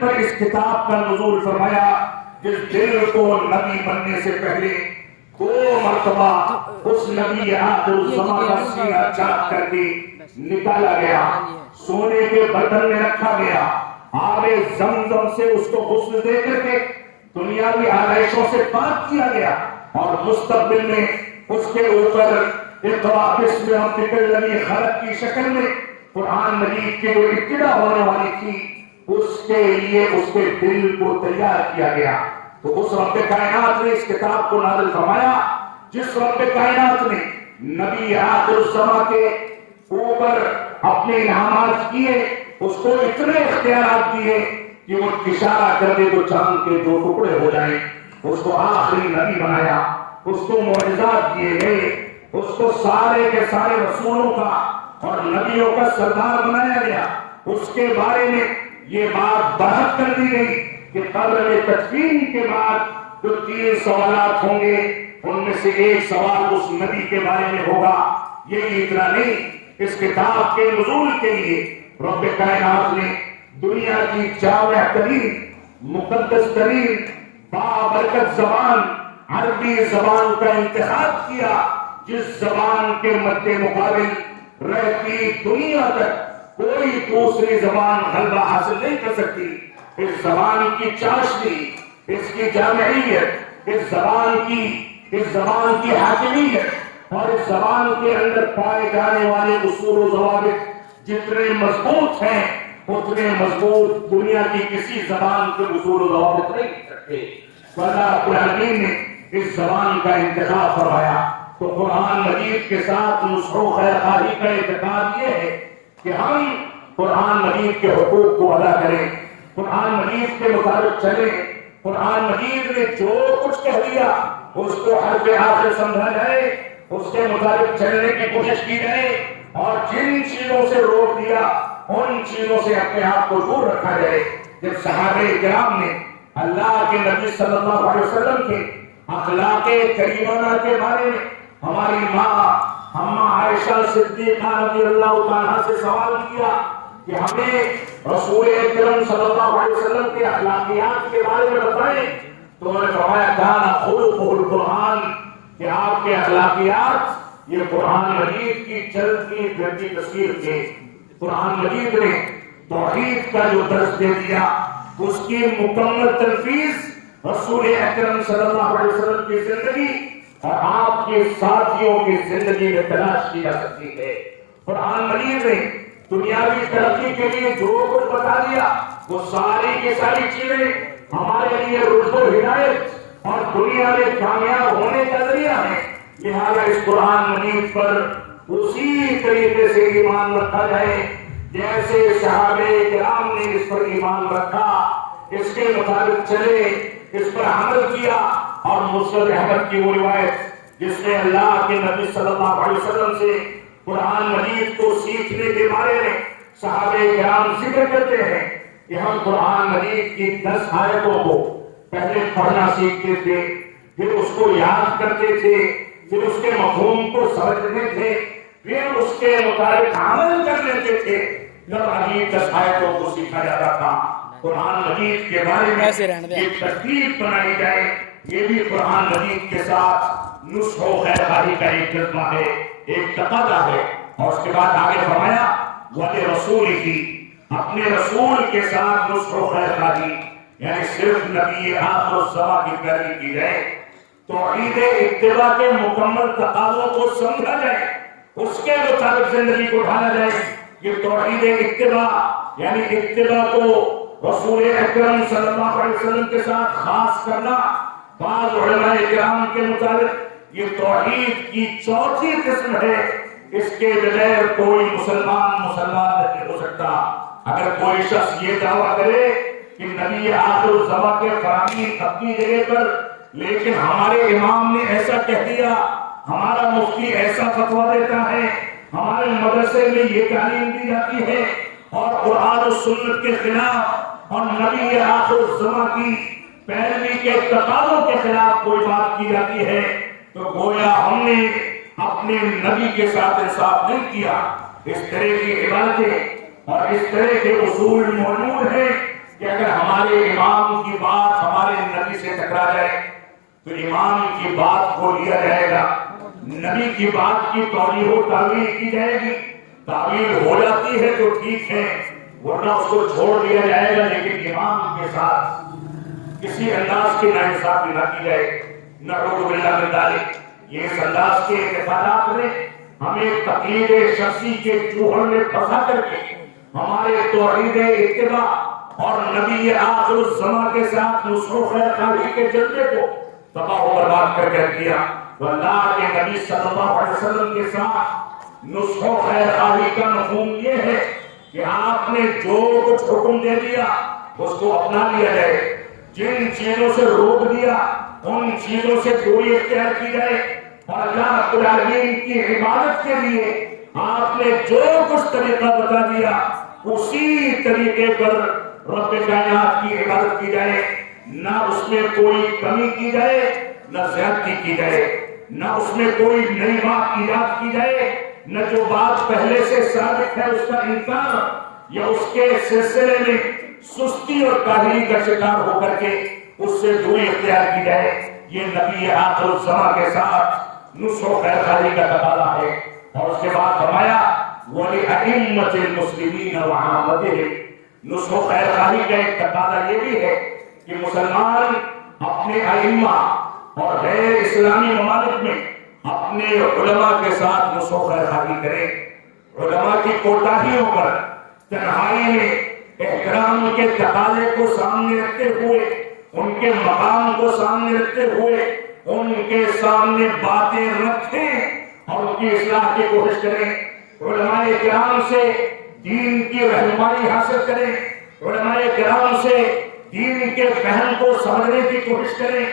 پر اس کتاب کا نزول فرمایا جس دل کو نبی بننے سے پہلے 2 مرتبہ اس نبی آخر الزمان کا سینہ چاک کر کے نکالا گیا، سونے کے برتن میں رکھا گیا، آب زمزم سے اس کو غسل دے کر کے دنیاوی آلائشوں سے پاک کیا گیا، اور مستقبل میں اس کے اوپر اقرا بسم ربک الذی خلق کی شکل میں قرآن مجید کی جو ابتدا ہونے والی تھی اس کے لیے اس کے دل کو تیار کیا گیا۔ تو اس رب کائنات نے اس کتاب کو نازل فرمایا جس رب کائنات نے نبی آخر الزمان کے اوپر اپنے انعامات کیے، اس کو اتنے اختیارات دیے کہ وہ اشارہ کر دے تو چاند کے 2 ٹکڑے ہو جائیں، اس کو آخری نبی بنایا، اس کو معجزات دیے گئے، اس کو سارے کے سارے رسولوں کا اور نبیوں کا سردار بنایا گیا۔ اس کے بارے میں یہ بات برحق کر دی گئی کہ قبر میں تدفین کے بعد جو 3 سوالات ہوں گے ان میں سے ایک سوال اس نبی کے بارے میں ہوگا۔ یہی اتنا نہیں، اس کتاب کے نزول کے لیے رب کائنات نے دنیا کی جامع ترین، مقدس ترین، بابرکت زبان عربی زبان کا انتخاب کیا، جس زبان کے مد مقابل رہتی دنیا تک کوئی دوسری زبان غلبہ حاصل نہیں کر سکتی۔ اس زبان کی چاشنی، اس کی جامعیت، اس زبان کی حاکمیت اور اس زبان کے اندر پائے جانے والے اصول و ضوابط جتنے مضبوط ہیں اتنے مضبوط دنیا کی کسی زبان کے اصول و ضوابط نہیں ہو سکتے۔ اللہ رب العالمین نے اس زبان کا انتخاب فرمایا۔ تو قرآن مجید کے ساتھ نصح و خیرخواہی کا اعتقاد یہ ہے کہ ہم قرآن مجید کے حقوق کو ادا کریں، قرآن مجید کے مطابق چلیں، قرآن مجید نے جو کچھ کہہ دیا اس کو حرف آخر سمجھا جائے، اس کے مطابق چلنے کی کوشش کی جائے، اور جن چیزوں سے روک دیا ان چیزوں سے اپنے آپ کو دور رکھا جائے۔ جب صحابہ کرام نے اللہ کے نبی صلی اللہ علیہ وسلم کے اخلاق کریمانہ کے بارے میں ہماری ماں عائشہ صدیقہ رضی اللہ تعالیٰ سے سوال کیا کہ ہمیں رسول اکرم صلی اللہ علیہ وسلم کے اخلاقیات کے بارے میں بتائیں، تو انہوں نے فرمایا کان خلقہ القرآن، کہ آپ کے اخلاقیات یہ قرآن مجید کی چلتی پھرتی تصویر تھے۔ قرآن مجید نے توحید کا جو درس دے دیا اس کی مکمل تنفیذ رسول اکرم صلی اللہ علیہ وسلم کی زندگی اور آپ کے ساتھیوں کی زندگی میں تلاش کی جا سکتی ہے۔ قرآن مجید نے دنیاوی ترقی کے لیے جو کچھ بتا دیا وہ ساری کی ساری چیزیں ہمارے لیے رشد و ہدایت اور دنیا میں کامیاب ہونے کا ذریعہ ہے۔ لہذا اس قرآن مجید پر اسی طریقے سے ایمان رکھا جائے جیسے صحابہ کرام نے اس پر ایمان رکھا، اس کے مطابق چلے، اس پر عمل کیا۔ اور مسند احمد کی وہ روایت جس میں اللہ کے نبی صلی اللہ علیہ وسلم سے قرآن مجید کو سیکھنے کے بارے میں صحابہ کرام ذکر کرتے ہیں کہ ہم قرآن مجید کی 10 آیتوں کو پہلے پڑھنا سیکھتے تھے، پھر اس کو یاد کرتے تھے، پھر اس کے مفہوم کو سمجھتے تھے، پھر اس کے مطابق عمل کر لیتے تھے، جب اگلی 10 آیتوں کو سیکھا جاتا تھا۔ قرآن مجید کے بارے میں ایک ترتیب بنائی جائے، یہ بھی قرآن مجید کے ساتھ نصح و خیرخواہی کا ایک جذبہ ہے، ایک تقاضا ہے۔ اور اس کے بعد آگے فرمایا وَلِرَسُولِهِ، اپنے رسول کے ساتھ نصح و خیرخواہی، یعنی صرف نبی آخر الزمان کی پیروی کی جائے، توحید اتباع کے مکمل تقاضوں کو سمجھا جائے، اس کے مطابق زندگی کو ڈھالا جائے۔ یہ توحید اتباع یعنی اتباع کو رسول اکرم صلی اللہ علیہ وسلم کے ساتھ خاص کرنا، بعض علماء کرام کے مطابق یہ توحید کی 4تھی قسم ہے۔ اس کے بغیر کوئی مسلمان نہیں ہو سکتا۔ اگر کوئی شخص یہ دعویٰ کرے کہ نبی آخر الزمان کے فرامین اپنی جگہ پر، لیکن ہمارے امام نے ایسا کہہ دیا، ہمارا مفتی ایسا فتویٰ دیتا ہے، ہمارے مدرسے میں یہ تعلیم دی جاتی ہے، اور قرآن و سنت کے خلاف اور نبی آخر الزمان کی پیروی کے تقاضوں کے خلاف کوئی بات کی جاتی ہے تو گویا ہم نے اپنے نبی کے ساتھ انصاف نہیں کیا۔ اس طرح کی عبادتیں اور اس طرح کے اصول موجود ہیں کہ اگر ہمارے امام کی بات ہمارے نبی سے ٹکرا جائے تو امام کی بات کو لیا جائے گا، نبی کی بات کی توجیہ و تعویل کی جائے گی، تعویل ہو جاتی ہے تو ٹھیک ہے ورنہ اس کو چھوڑ دیا جائے گا، لیکن امام کے ساتھ کسی انداز کی ناانصافی نہ کی جائے۔ نعوذ باللہ من ذالک، یہ اس انداز کے اعتقادات نے ہمیں تقلید شخصی کے چوہڑ میں پھنسا کر کے ہمارے توحید اتباع اور نبی آخر الزمان کے ساتھ نصح و خیر خواہی کے جذبے کو تباہ و برباد کر کے دیا۔ تو اللہ کے نبی صلی اللہ علیہ وسلم کے ساتھ نصح و خیر خواہی کا مفہوم یہ ہے کہ آپ نے جو کچھ حکم دے دیا اس کو اپنا لیا جائے، جن چیزوں سے روک دیا ان چیزوں سے دوری اختیار کی جائے، اور اللہ رب العالمین کی عبادت کے لیے آپ نے جو کچھ طریقہ بتا دیا اسی طریقے پر رب کائنات کی عبادت کی جائے، نہ اس میں کوئی کمی کی جائے نہ زیادتی کی جائے، نہ اس میں کوئی نئی بات ایجاد کی جائے، نہ جو بات پہلے سے ثابت ہے اس کا انکار یا اس کے سلسلے میں سستی اور کاہلی کا شکار ہو کر کے اس سے دوری اختیار کی جائے۔ یہ نبی آخر الزمان کے ساتھ نصح و خیر خواہی کا تقاضا ہے۔ اور اس کے بعد فرمایا وَلِأَئِمَّةِ الْمُسْلِمِينَ وَعَامَتِهِمْ، نصح و خیر خواہی کا ایک تقاضا یہ بھی ہے کہ مسلمان اپنے ائمہ اور غیر اسلامی ممالک میں اپنے علماء کے ساتھ نصح و خیر خواہی کرے، علماء کی کوتاہیوں پر تنہائی میں احترام کے تقاضے کو سامنے رکھتے ہوئے، ان کے مقام کو سامنے رکھتے ہوئے ان کے سامنے باتیں رکھیں اور ان کی اصلاح کی کوشش کریں، علماء کرام سے دین کی رہنمائی حاصل کریں، علماء کرام سے دین کے فہم کو سمجھنے کی کوشش کریں،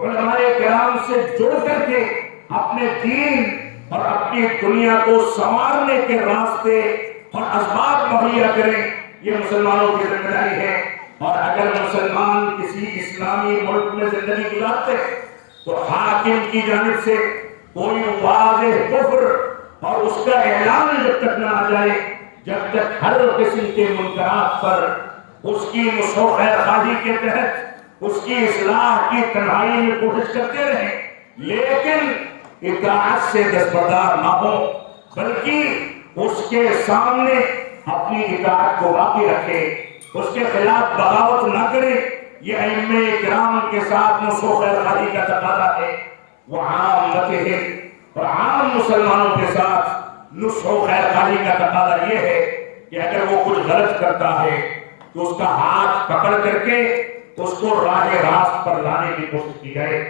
علماء کرام سے جڑ کر کے اپنے دین اور اپنی دنیا کو سنوارنے کے راستے اور اسباب مہیا کریں۔ یہ مسلمانوں کی ذمہ داری ہے۔ اور اگر مسلمان کسی اسلامی ملک میں زندگی گزارتے تو حاکم کی جانب سے کوئی واضح کفر اور اس کا اعلان جب تک نہ آ جائے، جب تک ہر قسم کے منکرات پر اس کی نصح و خیر خواہی کے تحت اس کی اصلاح کی تنہائی میں کوشش کرتے رہیں، لیکن اطاعت سے دستبردار نہ ہو، بلکہ اس کے سامنے اپنی اطاعت کو باقی رکھے، اس کے خلاف بغاوت نہ کرے۔ یہ ائمہ کرام کے ساتھ نصح و خیر خواہی کا تقاضا ہے۔ وعامتہم، اور عام مسلمانوں کے ساتھ نصح و خیر خواہی کا تقاضا یہ ہے کہ اگر وہ کچھ غلط کرتا ہے تو اس کا ہاتھ پکڑ کر کے اس کو راہ راست پر لانے کی کوشش کی جائے۔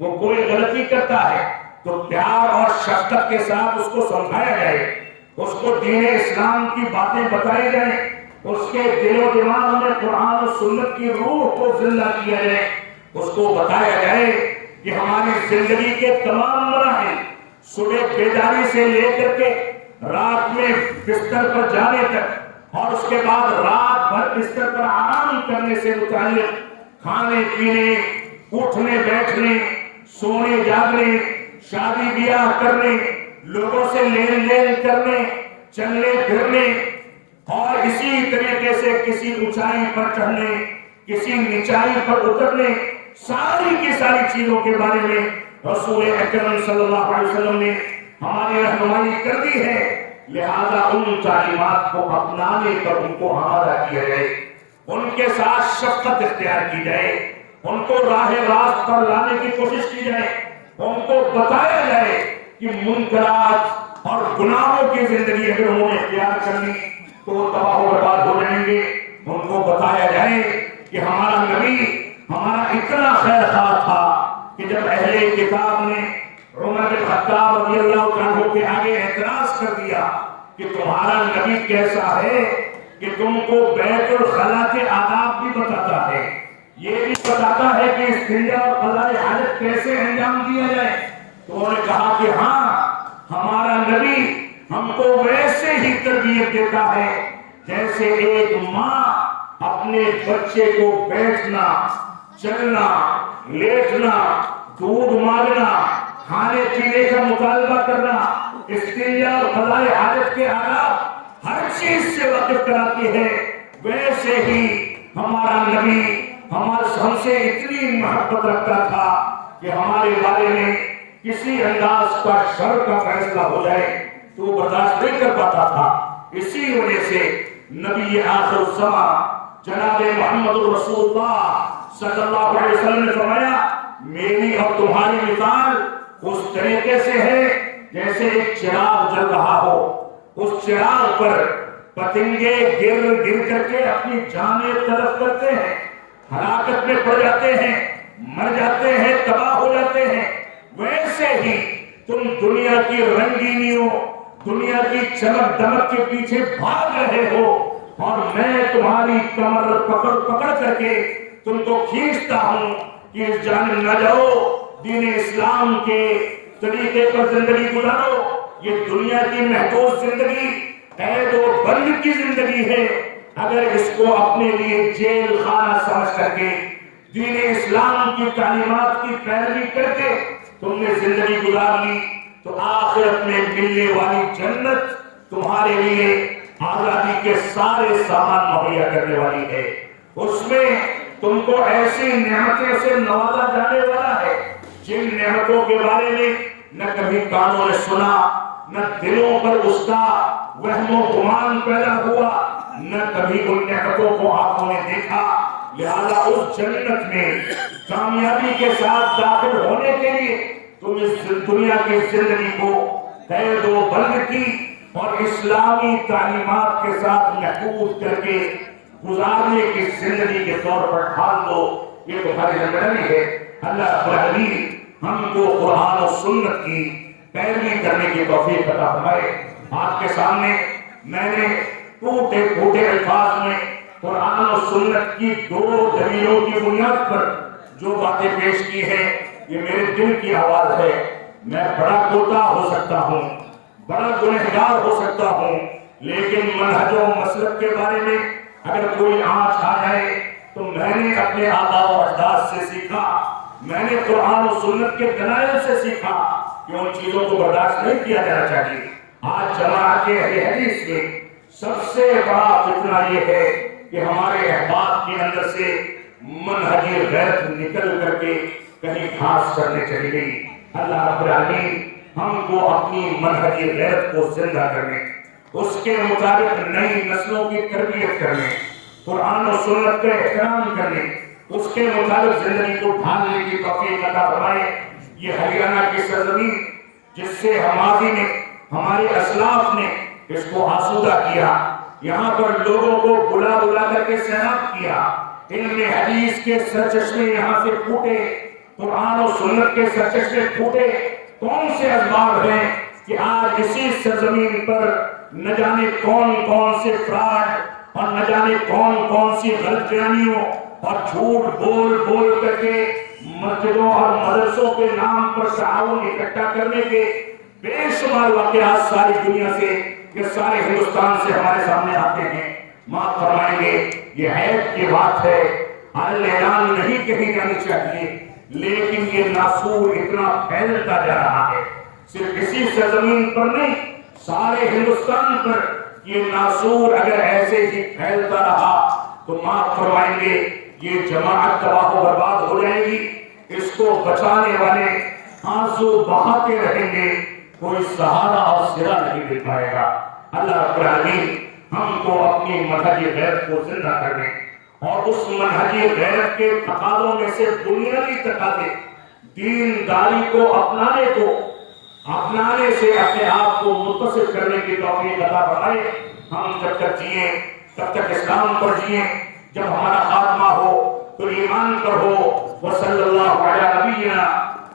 وہ کوئی غلطی کرتا ہے تو پیار اور شفقت کے ساتھ اس کو سمجھایا جائے، اس کو دین اسلام کی باتیں بتائی جائیں، اس کے دل و دماغ میں قرآن و سنت کی روح کو زندہ کیا جائے، اس کو بتایا جائے کہ ہماری زندگی کے تمام مراحل صبح بیداری سے لے کر کے رات میں بستر پر جانے تک اور اس کے بعد رات بھر بستر پر آرام کرنے سے متعلق کھانے پینے، اٹھنے بیٹھنے، سونے جاگنے، شادی بیاہ کرنے، لوگوں سے لین دین کرنے، چلنے پھرنے اور اسی طریقے سے کسی اونچائی پر چڑھنے، کسی نچائی پر اترنے، ساری کی ساری چیزوں کے بارے میں رسول اکرم صلی اللہ علیہ وسلم نے ہماری رہنمائی کر دی ہے۔ لہذا ان تعلیمات کو اپنانے پر ان کو آمادہ کیا جائے، ان کے ساتھ شفقت اختیار کی جائے، ان کو راہ راست پر لانے کی کوشش کی جائے، ان کو بتایا جائے کہ منکرات اور گناہوں کی زندگی اگر انہوں نے اختیار کرنی تو تباہ و برباد ہو جائیں گے۔ ان کو بتایا جائے کہ ہمارا نبی ہمارا اتنا خیر خواہ تھا کہ جب اہل کتاب نے عمر بن خطاب رضی اللہ عنہ کے آگے اعتراض کر دیا کہ تمہارا نبی کیسا ہے کہ تم کو بیت الخلا کے آداب بھی بتاتا ہے، یہ بھی بتاتا ہے کہ استنجا اور قضاء حاجت کیسے انجام دیا جائے، تو انہوں نے کہا کہ ہاں، ہمارا نبی ہم کو ویسے ہی تربیت دیتا ہے جیسے ایک ماں اپنے بچے کو بیٹھنا، چلنا، لیٹنا، دودھ مانگنا، کھانے پینے کا مطالبہ کرنا، استنجا اور قضاء حاجت کے آداب ہر چیز سے واقف کراتی ہے، ویسے ہی ہمارا نبی ہم سے اتنی محبت رکھتا تھا کہ ہمارے بارے میں کسی انداز کا شر کا فیصلہ ہو جائے تو وہ برداشت نہیں کر پاتا تھا. اسی وجہ سے نبی آخر الزمان جناب محمد رسول اللہ صلی اللہ علیہ وسلم نے فرمایا میری اور تمہاری مثال اس طریقے سے ہے جیسے ایک چراغ جل رہا ہو. اس چراغ پر پتنگے گر کر کے اپنی جانیں تلف کرتے ہیں, ہلاکت میں پڑ جاتے ہیں, مر جاتے ہیں, تباہ ہو جاتے ہیں. ویسے ہی تم دنیا کی رنگینیوں, دنیا کی چمک دمک کے پیچھے بھاگ رہے ہو اور میں تمہاری کمر پکڑ کر کے تم کو کھینچتا ہوں کہ اس جانب نہ جاؤ, دین اسلام کے طریقے پر زندگی گزارو. یہ دنیا کی محدود زندگی قید و بند کی زندگی ہے. اگر اس کو اپنے لیے جیل خانہ سمجھ کر کے دین اسلام کی تعلیمات کی پیروی کر کے تم نے زندگی گزار لی تو آخرت میں ملنے والی جنت تمہارے لیے آزادی کے سارے سامان مہیا کرنے والی ہے. اس میں تم کو ایسی نعمتوں سے نوازا جانے والا ہے جن نعمتوں کے بارے میں نہ کبھی کانوں نے سنا, نہ دلوں پر اس کا وہم و گمان پیدا ہوا, نہ کبھی ان نعمتوں کو آنکھوں نے دیکھا. لہذا اس جنت میں کامیابی کے ساتھ داخل ہونے کے لیے تم اس دنیا کی زندگی کو قید و بند کی اور اسلامی تعلیمات کے ساتھ محفوظ کر کے گزارنے کی زندگی کے طور پر ڈھال دو. یہ تمہاری ذمہ داری ہے. اللہ رب العالمین ہم کو قرآن و سنت کی پیروی کرنے کی توفیق عطا فرمائے. آپ کے سامنے میں نے ٹوٹے پھوٹے الفاظ میں قرآن و سنت کی دو دلیلوں کی بنیاد پر جو باتیں پیش کی ہیں یہ میرے دل کی آواز ہے. میں بڑا کوتا ہو سکتا ہوں, بڑا گنہگار ہو سکتا ہوں, لیکن منہج و مسلک کے بارے میں اگر کوئی آنچ آ جائے تو میں نے اپنے آباء و اجداد سے سیکھا, میں نے قرآن و سنت کے دلائل سے سیکھا کہ ان چیزوں کو برداشت نہیں کیا جانا چاہیے. آج جماعت اہل حدیث میں سب سے بڑا فتنہ یہ ہے کہ ہمارے احباب کے اندر سے منہج غیرت نکل کر کے کہیں گھاس کرنے چلی گئی. اللہ رب العالمین ہم کو اپنی منہج غیرت کو زندہ کرنے, اس کے مطابق نئی نسلوں کی تربیت کرنے, قرآن و سنت کا احترام کرنے, اس کے مطابق زندگی کو ڈھالنے کی توفیق عطا فرمائے. یہ ہریانہ کی سرزمین جس سے ماضی میں ہمارے اسلاف نے اس کو آسودہ کیا, یہاں پر لوگوں کو بلا کر کے سیراب کیا, علم حدیث کے سرچشمے یہاں سے پھوٹے, قرآن و سنت کے سرچشمے پھوٹے. کون سے اسباب ہیں کہ آج اسی سرزمین پر نہ جانے کون سے فراڈ اور نہ جانے کون سی غلط بیانیوں اور جھوٹ بول کر کے مسجدوں اور مدرسوں کے نام پر تعاون اکٹھا کرنے کے بے شمار واقعات ساری دنیا سے, یہ سارے ہندوستان سے ہمارے سامنے آتے ہیں. معاف فرمائیں گے, یہ عیب کی بات ہے, اعلان نہیں کہی جانی چاہیے, لیکن یہ ناسور اتنا پھیلتا جا رہا ہے. صرف اسی سرزمین پر نہیں, سارے ہندوستان پر یہ ناسور اگر ایسے ہی پھیلتا رہا تو معاف فرمائیں گے یہ جماعت تباہ و برباد ہو جائے گی. اس کو بچانے والے آنسو بہاتے رہیں گے, کوئی سہارا اور سرا نہیں مل پائے گا. اللہ رب العالمین ہم کو اپنی منہج غیرت کو زندہ کرنے اور اس منہج غیرت کے تقاضوں میں سے بنیادی تقاضے دینداری کو اپنانے سے اپنے آپ کو متصف کرنے کی توفیق عطا فرمائے. ہم جب تک جئیں تب تک اسلام پر جئیں, جب ہمارا خاتمہ ہو تو ایمان پر ہو. وصلی اللہ علی نبینا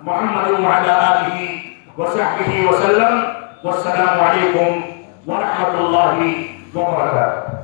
محمد وعلی آلہ وصحبہ وسلم. والسلام علیکم ورحمۃ اللہ وبرکاتہ.